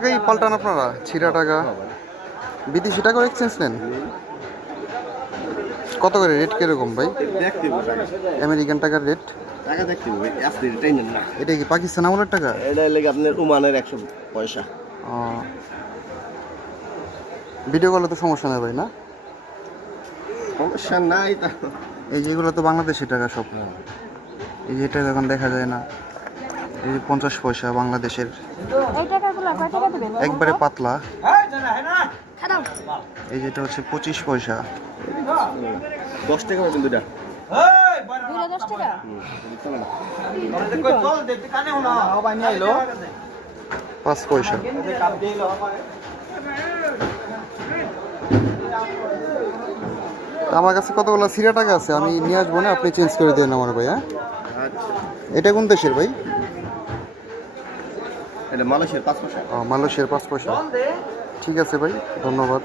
টাকাই পাল্টান আপনারা? ছিরা টাকা। বিদেশি টাকা এক্সচেঞ্জ নেন? কত করে রেট কীরকম ভাই? টাকা আমেরিকান টাকার রেট টাকা এটা কি পাকিস্তান আমলের টাকা? এটা লেগে আপনার ওমানের একশো পয়সা। ভিডিও কলে তো সমস্যা নেই ভাই না? সমস্যা নাই তা। এই যেগুলো তো বাংলাদেশি টাকা সব। এই যে এটা এখন দেখা যায় না পঞ্চাশ পয়সা বাংলাদেশের। এই টাকাগুলো কয় টাকা দেবেন? একবারে পাতলা। এই যেটা হচ্ছে পঁচিশ পয়সা। দশ টাকা টাকা? পাঁচ পয়সা। আমার। কাছে কতগুলো সিরা টাকা আছে আমি নিয়ে আসব না আপনি চেঞ্জ করে দেন আমার ভাই হ্যাঁ? আচ্ছা। এটা কোন দেশের ভাই? এটা মালয়েশিয়ার পাঁচ পয়সা। মালয়েশিয়ার পাঁচ পয়সা। ঠিক আছে ভাই ধন্যবাদ।